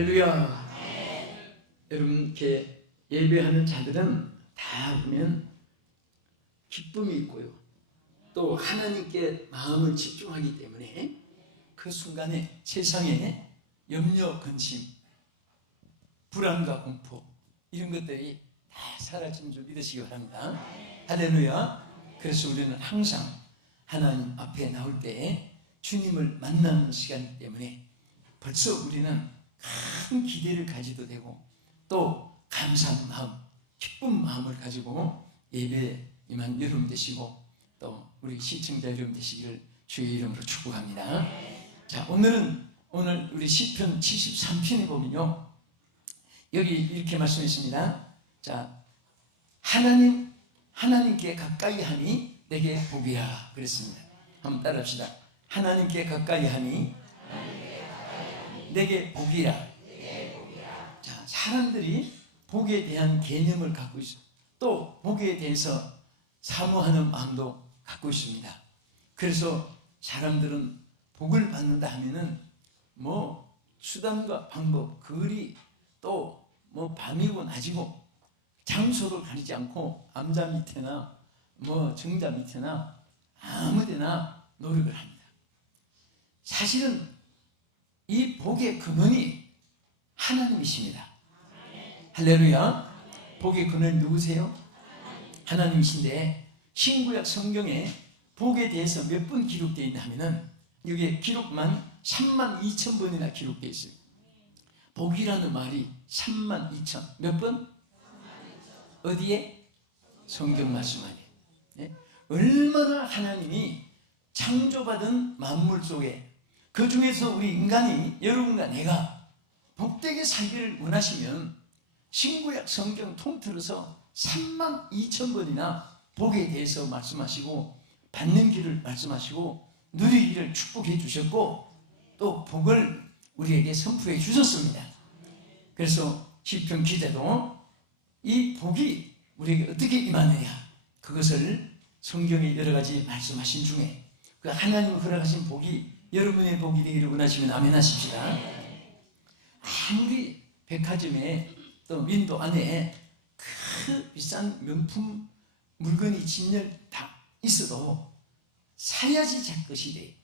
할렐루야. 여러분, 이렇게 예배하는 자들은 다 보면 기쁨이 있고요, 또 하나님께 마음을 집중하기 때문에 그 순간에 세상에 염려, 근심, 불안과 공포, 이런 것들이 다 사라지는 줄 믿으시기 바랍니다. 할렐루야. 그래서 우리는 항상 하나님 앞에 나올 때 주님을 만나는 시간이기 때문에 벌써 우리는 큰 기대를 가지도 되고, 또 감사한 마음, 기쁜 마음을 가지고 예배 임한 여러분 되시고, 또 우리 시청자 여러분 되시기를 주의 이름으로 축복합니다. 자, 오늘 우리 시편 73편에 보면요, 여기 이렇게 말씀했습니다. 자, 하나님께 가까이 하니 내게 복이라 그랬습니다. 한번 따라합시다. 하나님께 가까이 하니 내게 복이라. 자, 사람들이 복에 대한 개념을 갖고 있어요. 또 복에 대해서 사모하는 마음도 갖고 있습니다. 그래서 사람들은 복을 받는다 하면은 뭐 수단과 방법, 거리, 또 뭐 밤이고 낮이고 장소를 가리지 않고 암자 밑에나 뭐 정자 밑에나 아무데나 노력을 합니다. 사실은 이 복의 근원이 하나님이십니다. 할렐루야. 복의 근원이 누구세요? 하나님이신데, 신구약 성경에 복에 대해서 몇 번 기록되어 있나 하면은 여기에 기록만 32,000번이나 기록되어 있어요. 복이라는 말이 32,000 몇 번? 어디에? 성경 말씀 안에. 네? 얼마나 하나님이 창조받은 만물 속에, 그 중에서 우리 인간이, 여러분과 내가 복되게 살기를 원하시면 신구약 성경 통틀어서 32,000번이나 복에 대해서 말씀하시고, 받는 길을 말씀하시고, 누리기를 축복해 주셨고, 또 복을 우리에게 선포해 주셨습니다. 그래서 시편 기자도 이 복이 우리에게 어떻게 임하느냐, 그것을 성경에 여러 가지 말씀하신 중에 그 하나님 허락하신 복이 여러분의 복이 되기를 원하시면 아멘 하십시다. 아무리 백화점에 또 윈도 안에 그 비싼 명품 물건이 진열 다 있어도 사야지 제 것이 돼.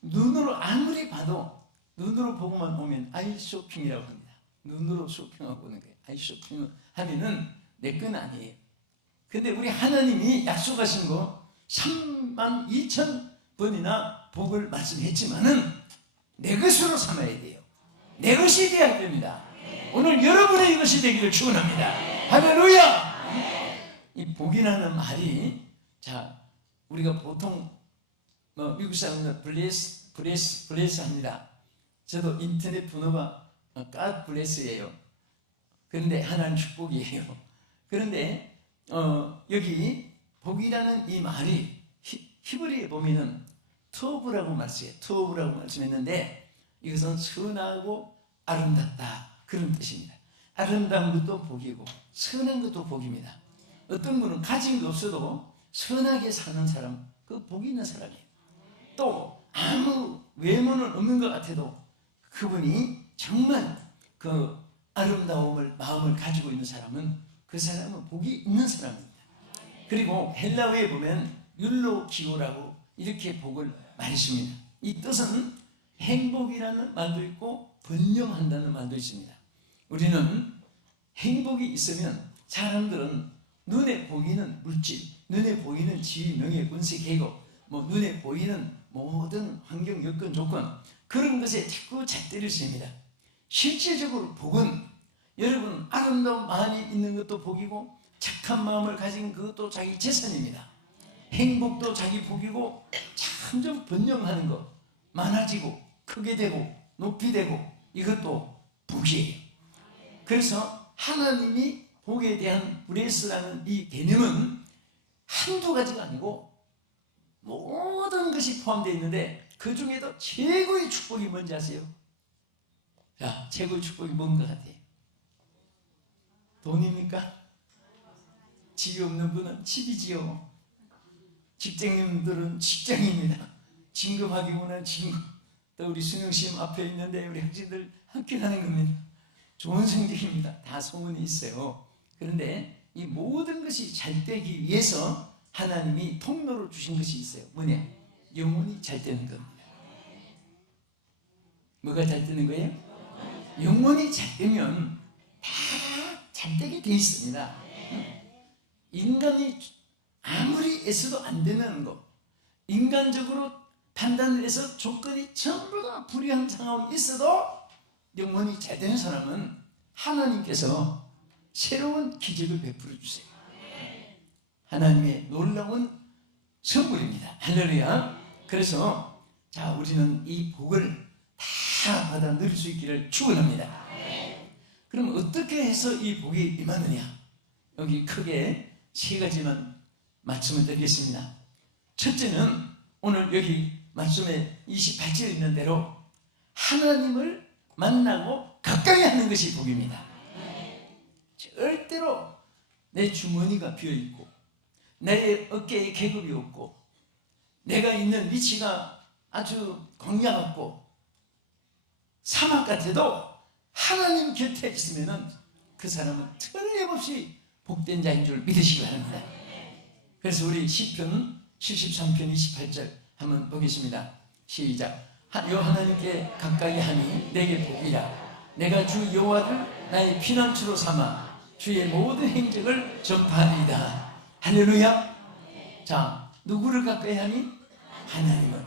눈으로 아무리 봐도, 눈으로 보고만 오면 아이 쇼핑이라고 합니다. 눈으로 쇼핑하고 오는 거예요. 아이 쇼핑 하면은 내 건 아니에요. 근데 우리 하나님이 약속하신 거 32,000번이나 복을 말씀했지만은 내 것으로 삼아야 돼요. 내 것이 되어야 됩니다. 오늘 여러분의 이것이 되기를 축원합니다. 할렐루야. 이 복이라는 말이, 자, 우리가 보통 뭐 미국 사람들 블레스 합니다. 저도 인터넷 번호가 God bless예요. 그런데 하나님 축복이에요. 그런데 여기 복이라는 이 말이 히브리에 보면은 투오브라고 말씀해요. 투오브라고 말씀했는데, 이것은 선하고 아름답다, 그런 뜻입니다. 아름다운 것도 복이고 선한 것도 복입니다. 어떤 분은 가진 거 없어도 선하게 사는 사람, 그 복이 있는 사람이에요. 또 아무 외모는 없는 것 같아도 그분이 정말 그 아름다움을, 마음을 가지고 있는 사람은 그 사람은 복이 있는 사람입니다. 그리고 헬라어에 보면 율로기오라고 이렇게 복을 말했습니다. 이 뜻은 행복이라는 말도 있고 번영한다는 말도 있습니다. 우리는 행복이 있으면, 사람들은 눈에 보이는 물질, 눈에 보이는 지위, 명예, 권세, 계급, 뭐 눈에 보이는 모든 환경, 여건, 조건, 그런 것에 자꾸 잣대를 씁니다. 실질적으로 복은, 여러분, 아름다운 마음이 있는 것도 복이고, 착한 마음을 가진 그것도 자기 재산입니다. 행복도 자기 복이고, 점점 번영하는 것, 많아지고 크게 되고 높이 되고, 이것도 복이에요. 그래서 하나님이 복에 대한 브레스라는 이 개념은 한두 가지가 아니고 모든 것이 포함되어 있는데, 그 중에도 최고의 축복이 뭔지 아세요? 자, 최고의 축복이 뭔 것 같아요? 돈입니까? 집이 없는 분은 집이지요. 직장인들은 직장입니다. 진급하기 원하는 진급. 또 우리 수능시험 앞에 있는데 우리 학생들 합격하는 겁니다. 좋은 성적입니다. 다 소문이 있어요. 그런데 이 모든 것이 잘 되기 위해서 하나님이 통로를 주신 것이 있어요. 뭐냐? 영혼이 잘 되는 겁니다. 뭐가 잘 되는 거예요? 영혼이 잘 되면 다 잘 되게 돼 있습니다. 인간이 아무리 애써도 안 되는 거, 인간적으로 판단을 해서 조건이 전부 다 불이한 상황이 있어도 영혼이 잘 되는 사람은 하나님께서 새로운 기적을 베풀어 주세요. 하나님의 놀라운 선물입니다. 할렐루야. 그래서 자, 우리는 이 복을 다 받아 누릴 수 있기를 축원합니다. 그럼 어떻게 해서 이 복이 임하느냐? 여기 크게 세 가지만 말씀을 드리겠습니다. 첫째는 오늘 여기 말씀에 28절에 있는 대로 하나님을 만나고 가까이 하는 것이 복입니다. 절대로 내 주머니가 비어있고 내 어깨에 계급이 없고 내가 있는 위치가 아주 광야 같고 사막 같아도 하나님 곁에 있으면 그 사람은 틀림없이 복된 자인 줄 믿으시기 바랍니다. 그래서 우리 시편 73편 28절 한번 보겠습니다. 시작. 여 하나님께 가까이 하니 내게 복이라. 내가 주 여호와를 나의 피난처로 삼아 주의 모든 행적을 전파하리이다. 할렐루야. 자, 누구를 가까이 하니? 하나님을.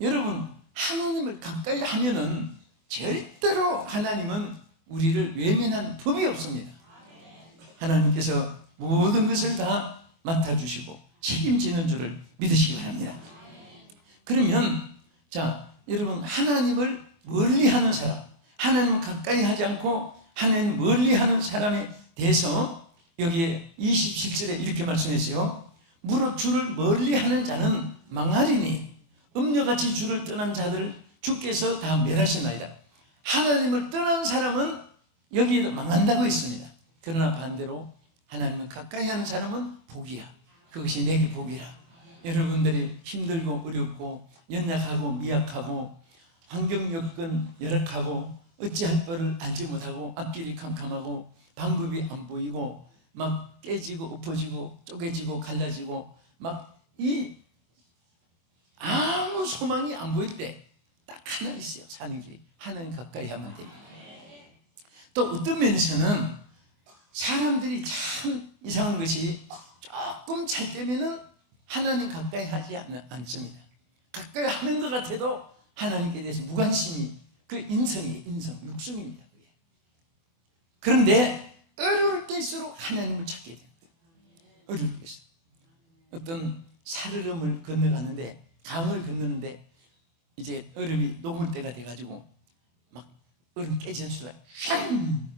여러분, 하나님을 가까이 하면은 절대로 하나님은 우리를 외면한 법이 없습니다. 하나님께서 모든 것을 다 맡아주시고 책임지는 줄을 믿으시기 바랍니다. 그러면 자, 여러분, 하나님을 멀리하는 사람, 하나님을 가까이 하지 않고 하나님 멀리하는 사람에 대해서 여기에 27절에 이렇게 말씀했어요. 무릇 주를 멀리하는 자는 망하리니 음녀같이 주를 떠난 자들 주께서 다 멸하시나이다. 하나님을 떠난 사람은 여기에도 망한다고 했습니다. 그러나 반대로 하나님을 가까이 하는 사람은 복이야. 그것이 내게 복이라. 여러분들이 힘들고 어렵고 연약하고 미약하고 환경 여건 열악하고 어찌할 바를 알지 못하고 앞길이 캄캄하고 방법이 안 보이고 막 깨지고 엎어지고 쪼개지고 갈라지고 막 이 아무 소망이 안 보일 때 딱 하나 있어요. 사는 길이. 하나님 가까이 하면 됩니다. 또 어떤 면에서는 사람들이 참 이상한 것이 조금 잘 되면은 하나님 가까이 하지 않습니다. 가까이 하는 것 같아도 하나님께 대해서 무관심이 그 인성이 육성입니다. 그런데 어려울 때일수록 하나님을 찾게 됩니다. 어려울 때일수록. 어떤 살얼음을 건너가는데 강을 건너는데 이제 얼음이 녹을 때가 돼가지고 막 얼음 깨지는 순간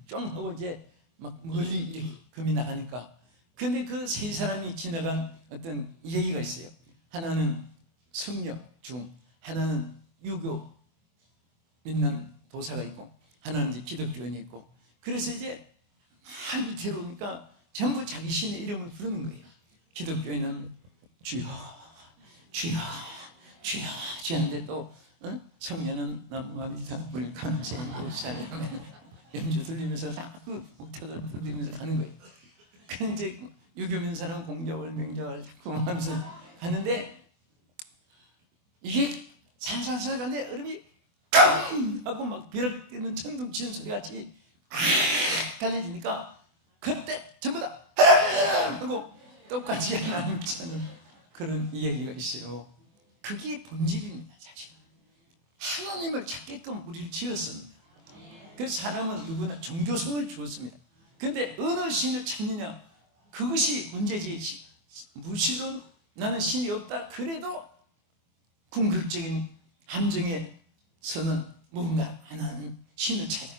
촤 하고 이제 막 멀리 이렇게 금이 나가니까 근데 그 세 사람이 지나간 어떤 얘기가 있어요. 하나는 성역 중, 하나는 유교 믿는 도사가 있고, 하나는 이제 기독교인이 있고, 그래서 이제 한 밑으로 오니까 전부 자기 신의 이름을 부르는 거예요. 기독교인은 주여, 주여, 주여, 주였는데 또 성녀는 나무아비타 물감새 예루살렘 연주 들리면서 자꾸 목탁을 들리면서 가는 거예요. 그런데 이제 유교민 사람 공적을 명적을 자꾸 하면서 가는데 이게 살살살 가는데 얼음이 깡 하고 막 벼락 뛰는 천둥 치는 소리 같이 갈라지니까 그때 전부 다 하고 똑같이 하나님 찾는 그런 이야기가 있어요. 그게 본질입니다. 사실 하나님을 찾게끔 우리를 지었습니다. 그 사람은 누구나 종교성을 주었습니다. 그런데 어느 신을 찾느냐, 그것이 문제지. 무시론 나는 신이 없다 그래도 궁극적인 함정에서는 뭔가 하나는 신을 찾아요.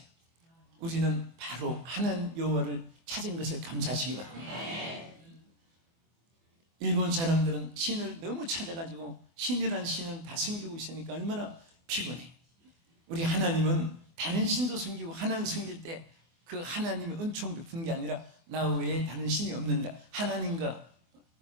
우리는 바로 하나님 여호와를 찾은 것을 감사하시기 바랍니다. 일본 사람들은 신을 너무 찾아가지고 신이란 신을 다 섬기고 있으니까 얼마나 피곤해. 우리 하나님은 다른 신도 섬기고 하나님 섬길 때 그 하나님의 은총을 베푸는 게 아니라 나 외에 다른 신이 없는다. 하나님과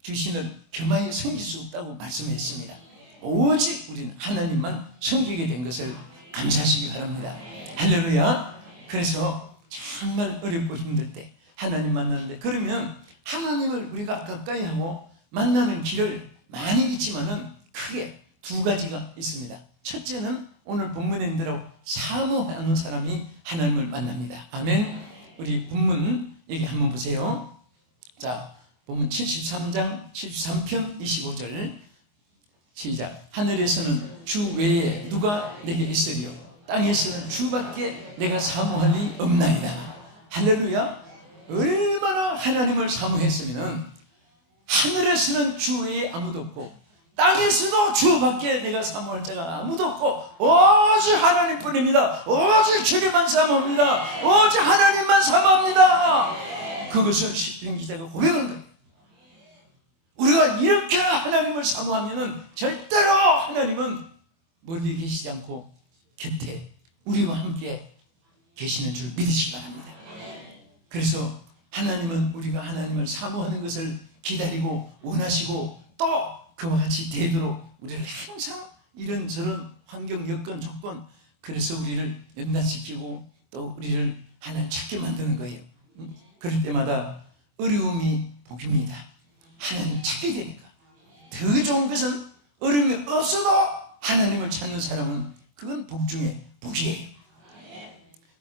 주신을 겸하여 섬길 수 없다고 말씀했습니다. 오직 우리는 하나님만 섬기게 된 것을 감사하시기 바랍니다. 할렐루야. 그래서 정말 어렵고 힘들 때 하나님 만나는데, 그러면 하나님을 우리가 가까이 하고 만나는 길을 많이 있지만은 크게 두 가지가 있습니다. 첫째는 오늘 본문에 있는 대로 사모하는 사람이 하나님을 만납니다. 아멘. 우리 본문 여기 한번 보세요. 자, 본문 73장 73편 25절 시작. 하늘에서는 주 외에 누가 내게 있으리요, 땅에서는 주밖에 내가 사모할 리 없나이다. 할렐루야. 얼마나 하나님을 사모했으면 하늘에서는 주 외에 아무도 없고 땅에서도 주밖에 내가 사모할 자가 아무도 없고 오직 하나님뿐입니다. 오직 주님만 사모합니다. 오직 하나님만 사모합니다. 그것을 시편 기자가 고백한 거예요. 우리가 이렇게 하나님을 사모하면 절대로 하나님은 멀리 계시지 않고 곁에 우리와 함께 계시는 줄 믿으시기 바랍니다. 그래서 하나님은 우리가 하나님을 사모하는 것을 기다리고 원하시고 또 그와 같이 되도록 우리를 항상 이런저런 환경, 여건, 조건, 그래서 우리를 연단시키고 또 우리를 하나님 찾게 만드는 거예요. 그럴 때마다 어려움이 복입니다. 하나님 찾게 되니까. 더 좋은 것은 어려움이 없어도 하나님을 찾는 사람은 그건 복 중에 복이에요.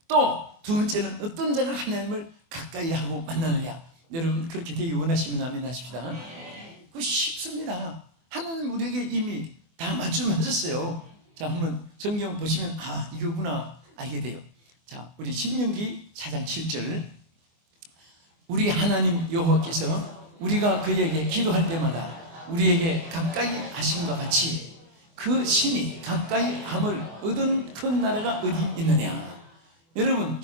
또 두 번째는 어떤 자가 하나님을 가까이 하고 만나느냐. 여러분 그렇게 되기 원하시면 아멘 하십시다. 그거 쉽습니다. 하나님 우리에게 이미 다 말씀하셨어요. 자, 한번 성경 보시면 아 이거구나 알게 돼요. 자, 우리 신명기 4장 7절 우리 하나님 여호와께서 우리가 그에게 기도할 때마다 우리에게 가까이 하신 것 같이 그 신이 가까이 함을 얻은 큰 나라가 어디 있느냐. 여러분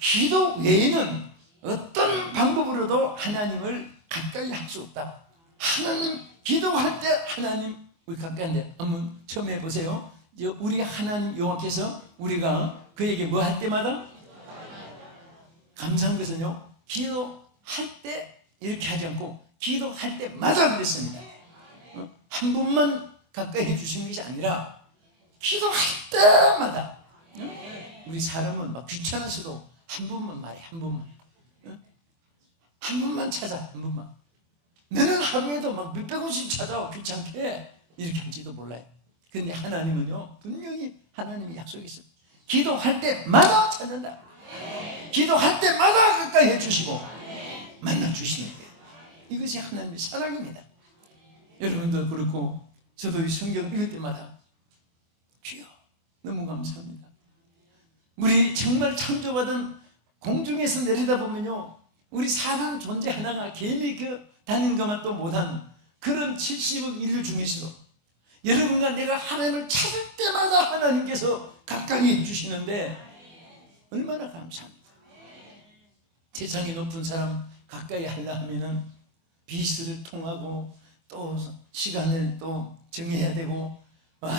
기도 외에는 어떤 방법으로도 하나님을 가까이 할 수 없다. 하나님 기도할 때 하나님 우리 가까이 한데 한번 처음 해보세요. 우리 하나님 여호와께서 우리가 그에게 뭐 할 때마다 감사한 것은요 기도할 때 이렇게 하지 않고 기도할 때마다 그랬습니다. 한 번만 가까이 해주시는 것이 아니라 기도할 때마다. 우리 사람은 막 귀찮아서도 한 번만 말해. 한 번만. 한 번만 찾아. 한 번만. 너는 하루에도 막 몇백 원씩 찾아와 귀찮게 이렇게 할지도 몰라요. 그런데 하나님은요 분명히 하나님이 약속했어요. 기도할 때마다 찾는다. 기도할 때마다 가까이 해주시고 만나주시는 거예요. 이것이 하나님의 사랑입니다. 여러분도 그렇고 저도 이 성경 읽을 때마다 주여 너무 감사합니다. 우리 정말 창조받은 공중에서 내려다보면요 우리 사람 존재 하나가 개미 다닌 것만 또 못한 그런 70억 인류 중에서도 여러분과 내가 하나님을 찾을 때마다 하나님께서 가까이 해주시는데 얼마나 감사합니다. 세상에 높은 사람 가까이 하려 하면은 비스를 통하고 또 시간을 또 정해야 되고 와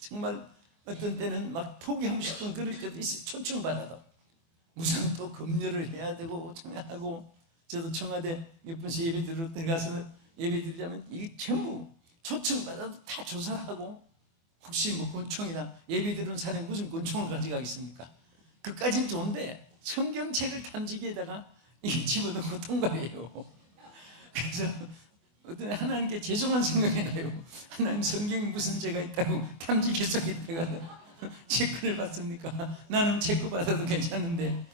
정말 어떤 때는 막 포기하고 싶은 그럴 때도 있어요. 초청받아도 무슨 또 검열을 해야 되고 청하고 저도 청와대 몇 번씩 예배 들어가서 예배 드리자면 이게 전부 초청받아도 다 조사하고 혹시 뭐 권총이나 예배 드리는 사람이 무슨 권총을 가져가겠습니까? 그까진 좋은데 성경책을 탐지기에다가 이게 집어넣고 통과해요. 그래서 어떤 하나님께 죄송한 생각이 나요. 하나님 성경에 무슨 죄가 있다고 탐지기 속에 들어가서 체크를 받습니까? 나는 체크 받아도 괜찮은데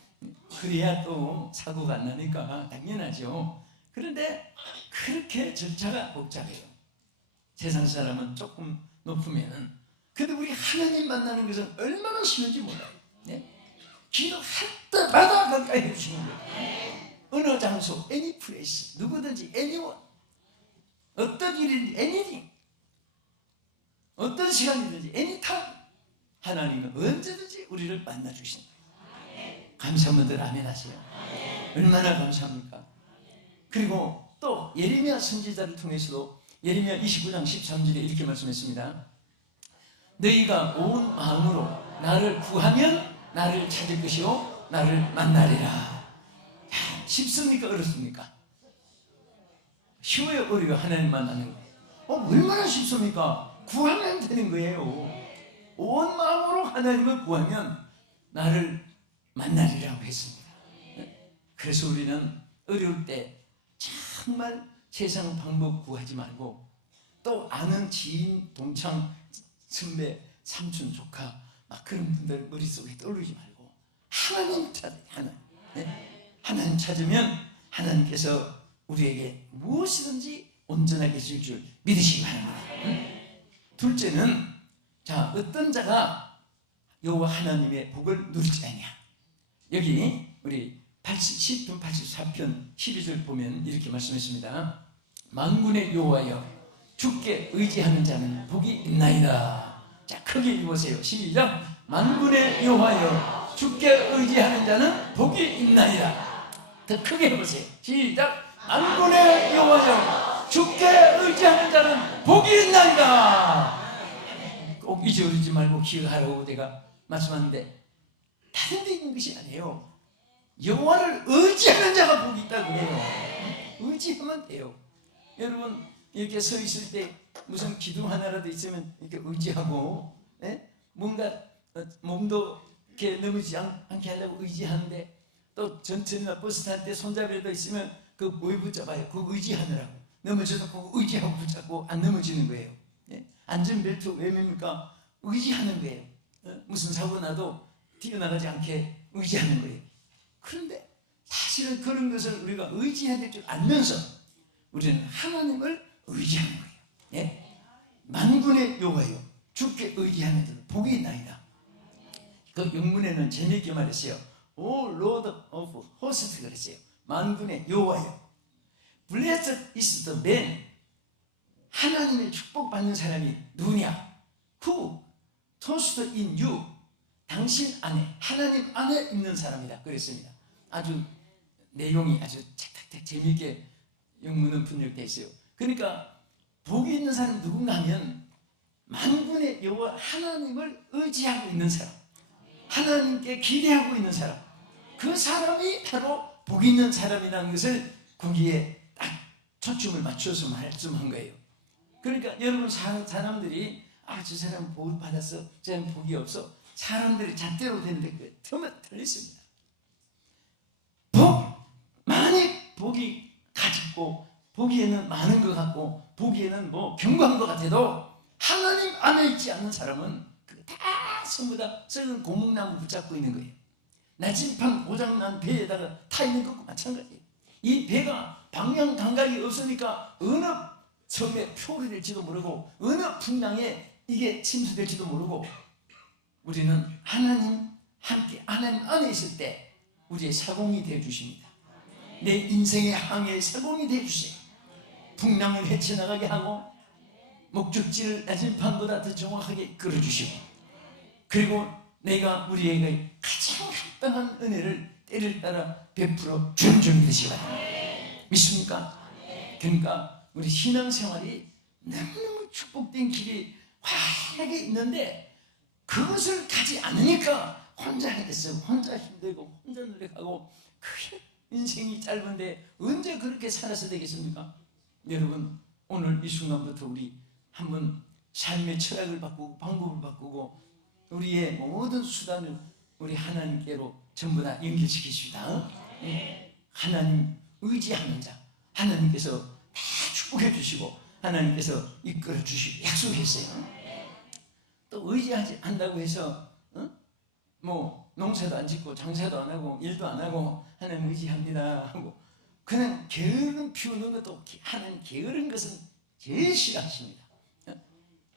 그래야 또 사고가 안 나니까 당연하죠. 그런데 그렇게 절차가 복잡해요. 세상 사람은 조금 높으면은 근데 우리 하나님 만나는 것은 얼마나 쉬운지 몰라요. 네? 기도할 때마다 가까이 해주시는 거예요. 어느 장소, any place, 누구든지, anyone, 어떤 일인지, anything, 어떤 시간이든지, anytime 하나님은 언제든지 우리를 만나주신다. 감사한 분들 아멘 하세요. 얼마나 감사합니까? 그리고 또 예레미야 선지자를 통해서도 예레미야 29장 13절에 이렇게 말씀했습니다. 너희가 온 마음으로 나를 구하면 나를 찾을 것이요 나를 만나리라. 쉽습니까? 어렵습니까? 쉬워요? 어려워요? 하나님 만나는 거 얼마나 쉽습니까? 구하면 되는 거예요. 온 마음으로 하나님을 구하면 나를 만나리라고 했습니다. 그래서 우리는 어려울 때 정말 세상 방법 구하지 말고, 또 아는 지인, 동창, 선배, 삼촌, 조카 막 그런 분들 머릿속에 떠오르지 말고 하나님 찾아야 하나님. 하나님 찾으면 하나님께서 우리에게 무엇이든지 온전하게 해줄 줄 믿으시기 바랍니다. 둘째는, 자, 어떤 자가 여호와 하나님의 복을 누리지 않냐. 여기 우리 10편 84편 12절 보면 이렇게 말씀했습니다. 만군의 여호와여, 주께 의지하는 자는 복이 있나이다. 자, 크게 읽으세요. 시작. 만군의 여호와여, 주께 의지하는 자는 복이 있나이다. 더 크게 해보세요. 시작. 만군의 여호와여, 주께 의지하는 자는 복이 있나이다. 꼭 잊어버리지 말고 기억하라고 제가 말씀하는데, 다른 데 있는 것이 아니에요. 여호와를 의지하는 자가 복이 있다고 해요. 의지하면 돼요. 여러분, 이렇게 서 있을 때 무슨 기둥 하나라도 있으면 이렇게 의지하고, 뭔가 몸도 이렇게 넘어지지 않게 하려고 의지하는데, 또 전철이나 버스 탈 때 손잡이라도 있으면 그 왜 붙잡아요? 그거 의지하느라고. 넘어져도 그거 의지하고 붙잡고 안 넘어지는 거예요. 안전벨트 왜 맵니까? 의지하는 거예요. 무슨 사고 나도 뛰어나가지 않게 의지하는 거예요. 그런데 사실은 그런 것을 우리가 의지해야 될 줄 알면서 우리는 하나님을 의지하는 거예요. 만군의 여호와여, 주께 의지하는 자는 복이 있나이다. 그 영문에는 재미있게 말했어요. O Lord of Hosts 그랬어요. 만군의 여호와여, Blessed is the man. 하나님의 축복받는 사람이 누구냐? Who trusts in you. 당신 안에, 하나님 안에 있는 사람이다 그랬습니다. 아주 내용이 아주 착착착 재미있게 영문은 분열되어 있어요. 그러니까 복이 있는 사람이 누군가 하면 만군의 여호와 하나님을 의지하고 있는 사람, 하나님께 기대하고 있는 사람, 그 사람이 바로 복이 있는 사람이라는 것을 거기에 딱 초점을 맞춰서 말씀한 거예요. 그러니까 여러분, 사람들이 저 사람 복을 받았어, 저 사람 복이 없어, 사람들이 잣대로 되는데 그 틀렸습니다. 만약 복이 가졌고 보기에는 많은 것 같고 보기에는 뭐 견고한 것 같아도 하나님 안에 있지 않는 사람은 다 전부 다 썩은 고목나무 붙잡고 있는 거예요. 나침판 고장난 배에다가 타 있는 것과 마찬가지예요. 이 배가 방향 감각이 없으니까 어느 섬에 표를 될지도 모르고 어느 풍랑에 이게 침수될지도 모르고, 우리는 하나님 함께 하나님 안에 있을 때 우리의 사공이 되어 주십니다. 내 인생의 항해의 사공이 되어 주세요. 풍랑을 헤쳐나가게 하고 목적지를 나침판보다 더 정확하게 끌어주시고, 그리고 내가 우리에게 가장 합당한 은혜를 때를 따라 베풀어 주는 줄 믿으시기 바랍니다. 믿습니까? 그러니까 우리 신앙생활이 너무너무 축복된 길이 환하게 있는데 그것을 가지 않으니까 혼자 하겠어, 혼자 힘들고 혼자 노력하고, 그게 인생이 짧은데 언제 그렇게 살아서 되겠습니까? 여러분, 오늘 이 순간부터 우리 한번 삶의 철학을 바꾸고 방법을 바꾸고 우리의 모든 수단을 우리 하나님께로 전부 다 연결시키십시다. 하나님 의지하는 자, 하나님께서 다 축복해 주시고 하나님께서 이끌어 주시고 약속했어요. 또 의지하지 않는다고 해서 뭐 농사도 안 짓고 장사도 안 하고 일도 안 하고 하나님 의지합니다 하고 그냥 게으름 피우는 것도, 하나님 게으른 것은 제일 싫어하십니다.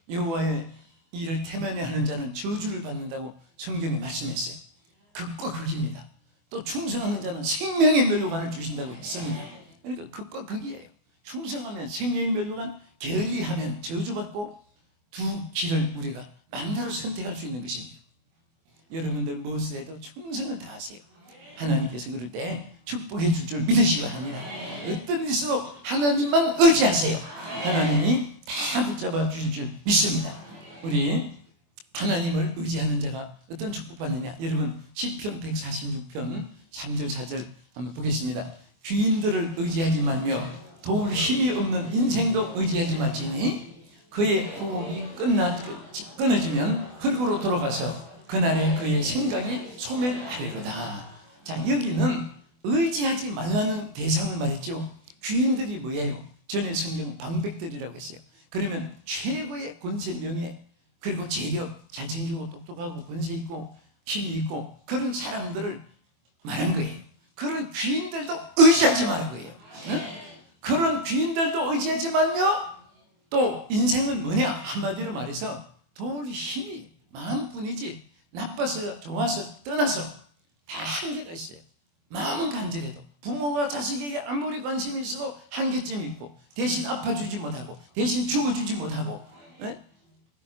여호와의 일을 태만히 하는 자는 저주를 받는다고 성경이 말씀했어요. 극과 극입니다. 또 충성하는 자는 생명의 멸류관을 주신다고 했습니다. 그러니까 극과 극이에요. 충성하면 생명의 멸류관, 게을리하면 저주받고, 두 길을 우리가 만나로 선택할 수 있는 것입니다. 여러분들 무엇을 해도 충성을 다하세요. 하나님께서 그럴 때 축복해 줄 줄 믿으시기 바랍니다. 어떤 일에서도 하나님만 의지하세요. 하나님이 다 붙잡아 주실 줄 믿습니다. 우리 하나님을 의지하는 자가 어떤 축복받느냐? 여러분, 시편 146편 3절 4절 한번 보겠습니다. 귀인들을 의지하지 말며 도울 힘이 없는 인생도 의지하지 말지니 그의 호흡이 끊어지면 흙으로 돌아가서 그날에 그의 생각이 소멸하리로다. 자, 여기는 의지하지 말라는 대상을 말했죠. 귀인들이 뭐예요? 전에 성경 방백들이라고 했어요. 그러면 최고의 권세, 명예, 그리고 재력, 잘생기고 똑똑하고 권세 있고 힘이 있고 그런 사람들을 말한 거예요. 그런 귀인들도 의지하지 말는 거예요. 응? 그런 귀인들도 의지하지 말며 또 인생은 뭐냐? 한마디로 말해서 도울 힘이 마음뿐이지 나빠서 좋아서 떠나서 다 한계가 있어요. 마음은 간절해도 부모가 자식에게 아무리 관심이 있어도 한계점이 있고 대신 아파주지 못하고 대신 죽어주지 못하고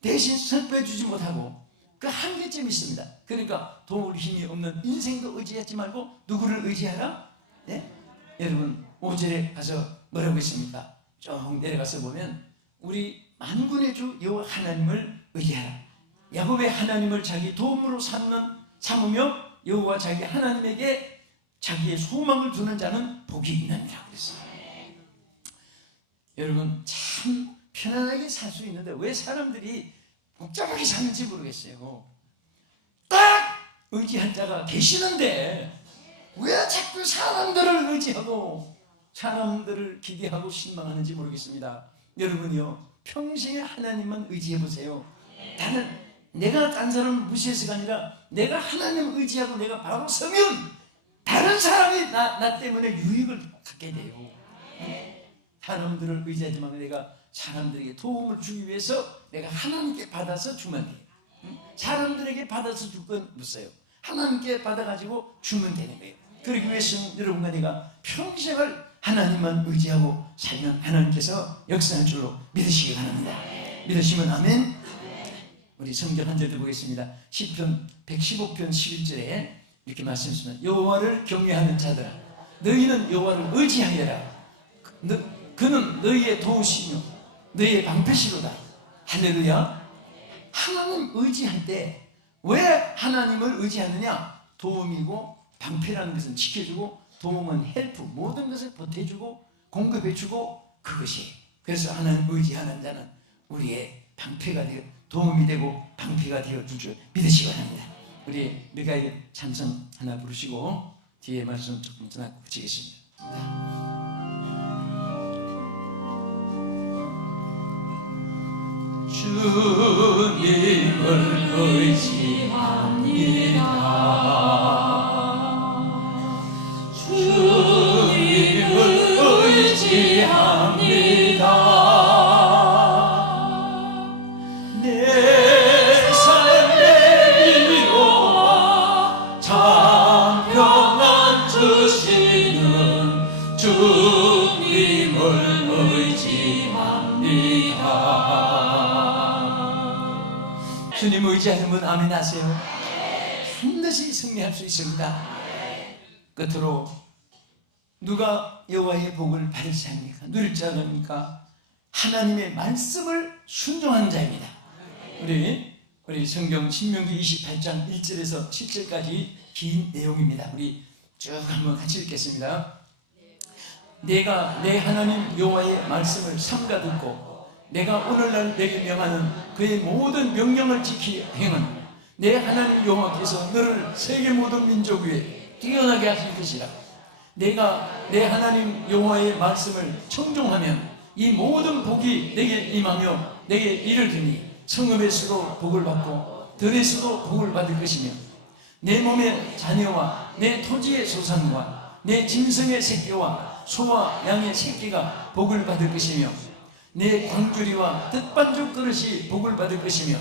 대신 슬퍼해주지 못하고 그 한계점이 있습니다. 그러니까 도울 힘이 없는 인생도 의지하지 말고 누구를 의지하라? 네? 여러분 5절에 가서 뭐라고 했습니까? 쭉 내려가서 보면 우리 만군의 주 여호와 하나님을 의지하라. 야곱의 하나님을 자기 도움으로 삼으며 여호와 자기 하나님에게 자기의 소망을 두는 자는 복이 있느니라 그랬어요. 여러분 참 편안하게 살 수 있는데 왜 사람들이 복잡하게 사는지 모르겠어요. 딱 의지한 자가 계시는데 왜 자꾸 사람들을 의지하고 사람들을 기대하고 신망하는지 모르겠습니다. 여러분이요 평생에 하나님만 의지해보세요. 나는 내가 딴 사람을 무시해서가 아니라 내가 하나님을 의지하고 내가 바로 서면 다른 사람이 나 때문에 유익을 갖게 돼요. 사람들을 의지하지 말고 내가 사람들에게 도움을 주기 위해서 내가 하나님께 받아서 주면 돼요. 사람들에게 받아서 줄 건 없어요. 하나님께 받아가지고 주면 되는 거예요. 그러기 위해서는 여러분과 내가 평생을 하나님만 의지하고 살면 하나님께서 역사할 줄로 믿으시기 바랍니다. 믿으시면 아멘. 우리 성경 한 절도 보겠습니다. 시편 115편 11절에 이렇게 말씀하십니다. 여호와를 경외하는 자들아 너희는 여호와를 의지하여라. 그는 너희의 도우시며 너희의 방패시로다. 할렐루야. 하나님 의지할 때 왜 하나님을 의지하느냐? 도움이고 방패라는 것은 지켜주고 도움은 헬프, 모든 것을 보태주고 공급해주고 그것이. 그래서 하나님 의지하는 자는 우리의 방패가 되어 도움이 되고 방패가 되어줄 줄 믿으시기 바랍니다. 우리 미가엘 찬송 하나 부르시고 뒤에 말씀 조금 전하고 붙이겠습니다. 주님을 의지합니다. 주님을 의지합니다. 내 삶의 위로와 참 평안 주시는 주님을 의지합니다. 주님 의지하는 분 아멘 하세요. 반드시 승리할 수 있습니다. 끝으로 누가 여호와의 복을 받을 자입니까? 누릴 자입니까? 하나님의 말씀을 순종하는 자입니다. 우리 성경 신명기 28장 1절에서 10절까지 긴 내용입니다. 우리 쭉 한번 같이 읽겠습니다. 내가 내 하나님 여호와의 말씀을 삼가 듣고 내가 오늘날 내게 명하는 그의 모든 명령을 지키 행하는 내 하나님 여호와께서 너를 세계 모든 민족 위에 뛰어나게 하실 것이라. 내가 내 하나님 여호와의 말씀을 청종하면 이 모든 복이 내게 임하며 내게 이르리니 성읍에서도 복을 받고 들에서도 복을 받을 것이며 내 몸의 자녀와 내 토지의 소산과 내 짐승의 새끼와 소와 양의 새끼가 복을 받을 것이며 내 광주리와 뜻반죽 그릇이 복을 받을 것이며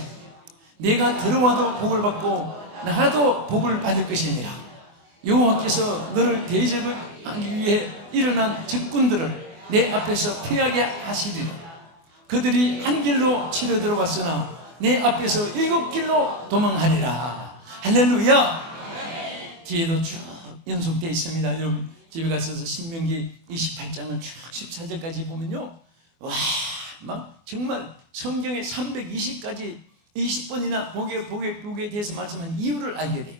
내가 들어와도 복을 받고 나가도 복을 받을 것이니라. 여호와께서 너를 대적하기 위해 일어난 적군들을 내 앞에서 피하게 하시리라. 그들이 한 길로 치려 들어갔으나 내 앞에서 7길로 도망하리라. 할렐루야. 뒤에도 쭉 연속되어 있습니다. 여러분 집에 가셔서 신명기 28장을 쭉 14절까지 보면요, 와, 막 정말 성경에 320까지 20번이나 복에 대해서 말씀한 이유를 알게 돼요.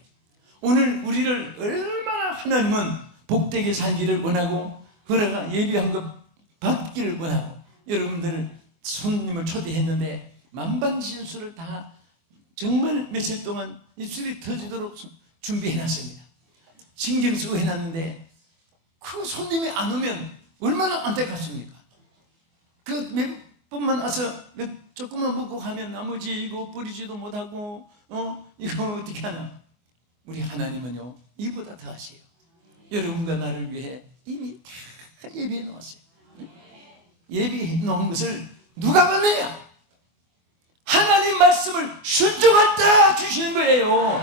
오늘 우리를 얼마나 하나님은 복되게 살기를 원하고 그러나 예비한 것 받기를 원하고 여러분들 손님을 초대했는데 만반신수를 다 정말 며칠 동안 입술이 터지도록 준비해놨습니다. 신경 쓰고 해놨는데 그 손님이 안 오면 얼마나 안타깝습니까? 그 몇 번만 와서 조금만 먹고 가면 나머지 이거 뿌리지도 못하고 이거 어떻게 하나? 우리 하나님은요 이보다 더 하세요. 여러분과 나를 위해 이미 다 예비해 놓았어요. 예비해 놓은 것을 누가 받느냐? 하나님 말씀을 순종하다 주시는 거예요.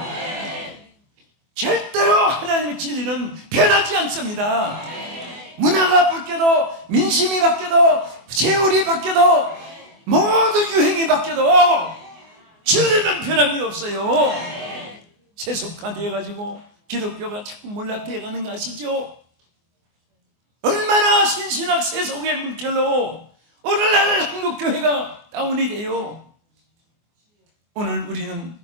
절대로 하나님의 진리는 변하지 않습니다. 문화가 바뀌어도, 민심이 바뀌어도, 세월이 바뀌어도, 모든 유행이 바뀌어도 진리는 변함이 없어요. 세속화되어가지고 기독교가 자꾸 몰락되어가는 거 아시죠? 얼마나 신신학 세속의 물결로 오늘날 한국교회가 다운이 돼요. 오늘 우리는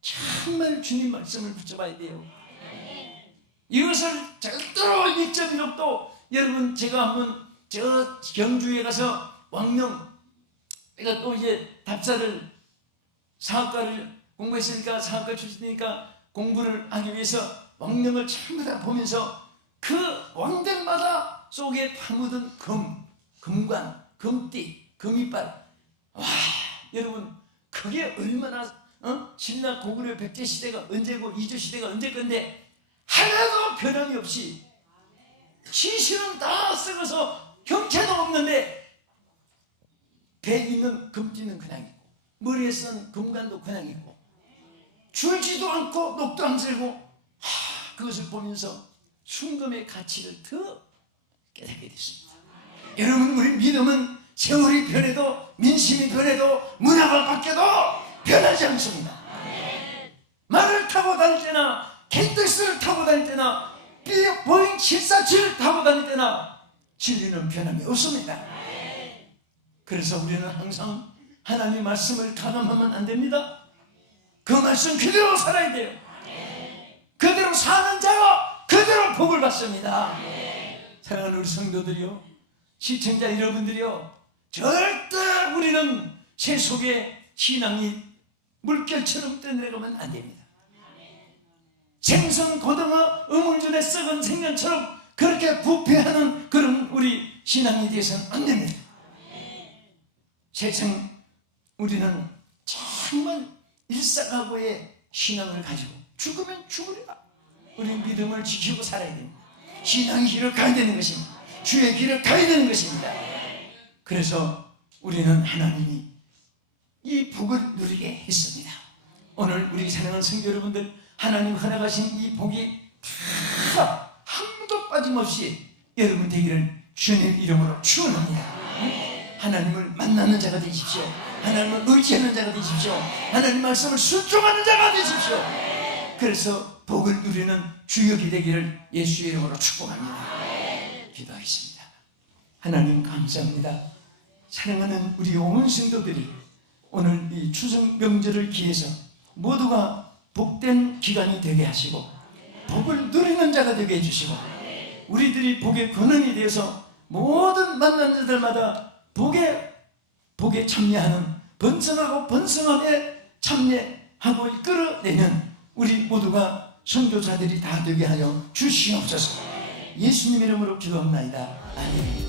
정말 주님 말씀을 붙잡아야 돼요. 이것을 절대로 1.1억도 여러분 제가 한번 저 경주에 가서 왕령 내가 또 이제 답사를 사학과를 공부했으니까 사학과 출신이니까 공부를 하기 위해서 왕령을 전부 다 보면서 그 왕들마다 속에 파묻은 금관, 금띠, 금이빨 와 여러분 그게 얼마나 신라 고구려 백제 시대가 언제고 이조 시대가 언제 건데 하나도 변함이 없이 시신은 다 썩어서 형체도 없는데 배에 있는 금띠는 그냥 있고 머리에 쓴 금관도 그냥 있고 줄지도 않고 녹도 안 슬고 그것을 보면서 순금의 가치를 더 깨닫게 됐습니다. 여러분 우리 믿음은 세월이 변해도 민심이 변해도 문화가 바뀌어도 변하지 않습니다. 말을 타고 다닐 때나 켄터스를 타고 다닐 때나 보잉 747을 타고 다닐 때나 진리는 변함이 없습니다. 그래서 우리는 항상 하나님 말씀을 가늠하면 안 됩니다. 그 말씀 그대로 살아야 돼요. 그대로 사는 자가 그대로 복을 받습니다. 사랑하는 우리 성도들이요 시청자 여러분들이요 절대 우리는 세속의 신앙이 물결처럼 떠내려가면 안 됩니다. 생선, 고등어, 어물전에 썩은 생선처럼 그렇게 부패하는 그런 우리 신앙이 되어서는 안 됩니다. 세상 우리는 정말 일사각오의 신앙을 가지고 죽으면 죽으리라 우리 믿음을 지키고 살아야 됩니다. 신앙의 길을 가야 되는 것입니다. 주의 길을 가야 되는 것입니다. 그래서 우리는 하나님이 이 복을 누리게 했습니다. 오늘 우리 사랑하는 성도 여러분들 하나님 허락하신 이 복이 다 한도 빠짐없이 여러분 되기를 주님 이름으로 축원합니다. 하나님을 만나는 자가 되십시오. 하나님을 의지하는 자가 되십시오. 하나님 말씀을 순종하는 자가 되십시오. 그래서 복을 누리는 주역이 되기를 예수의 이름으로 축복합니다. 기도하겠습니다. 하나님 감사합니다. 사랑하는 우리 온 성도들이 오늘 이 추석 명절을 기해서 모두가 복된 기간이 되게 하시고 복을 누리는 자가 되게 해주시고 우리들이 복의 근원이 되어서 모든 만난 자들마다 복에 참여하는 번성하고 번성함에 참여하고 이끌어내는 우리 모두가 선교사들이 다 되게 하여 주시옵소서. 예수님 이름으로 기도합나이다. 아멘.